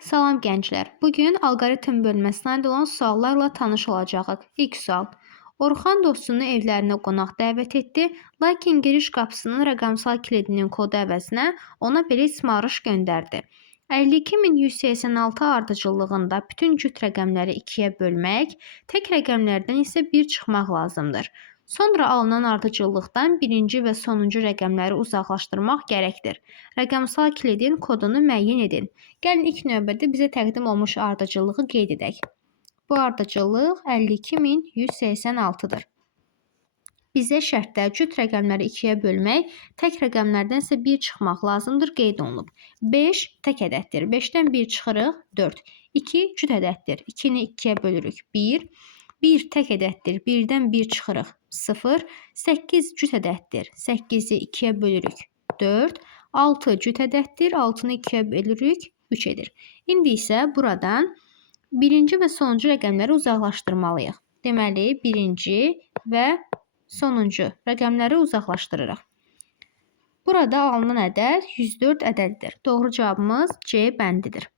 Salam gənclər. Bugün alqoritm bölməsinə aid olan suallarla tanış olacağıq. İlk sual. Orxan dostunu evlərinə qonaq dəvət etdi, lakin giriş qapısının rəqəmsal kilidinin kodu əvəzinə ona belə ismarış göndərdi. 52186 ardıcıllığında bütün cüt rəqəmləri 2-yə bölmək, tək rəqəmlərdən isə 1 çıxmaq lazımdır. Sonra alınan ardıcıllıqdan birinci və sonuncu rəqəmləri uzaqlaşdırmaq gərəkdir. Rəqəmsal kilidin kodunu müəyyən edin. Gəlin ilk növbədə bizə təqdim olmuş ardıcıllığı qeyd edək. Bu ardıcıllıq 52186-dır. Bizə şərtdə cüt rəqəmləri 2-yə bölmək, tək rəqəmlərdən isə 1 çıxmaq lazımdır qeyd olunub. 5 tək ədəddir. 5-dən 1 çıxırıq 4. 2 cüt ədəddir. 2-ni 2-yə bölürük 1. 1 tək ədəddir. 1-dən 1 çıxırıq 0. 8 cüt ədəddir. 8-i 2-yə bölürük 4. 6 cüt ədəddir. 6-nı 2-yə bölürük 3 edir. İndi isə buradan birinci və sonuncu rəqəmləri uzaqlaşdırmalıyıq. Deməli, birinci və sonuncu rəqəmləri uzaqlaşdırırıq. Burada alınan ədəd 104 ədədidir. Doğru cavabımız C bəndidir.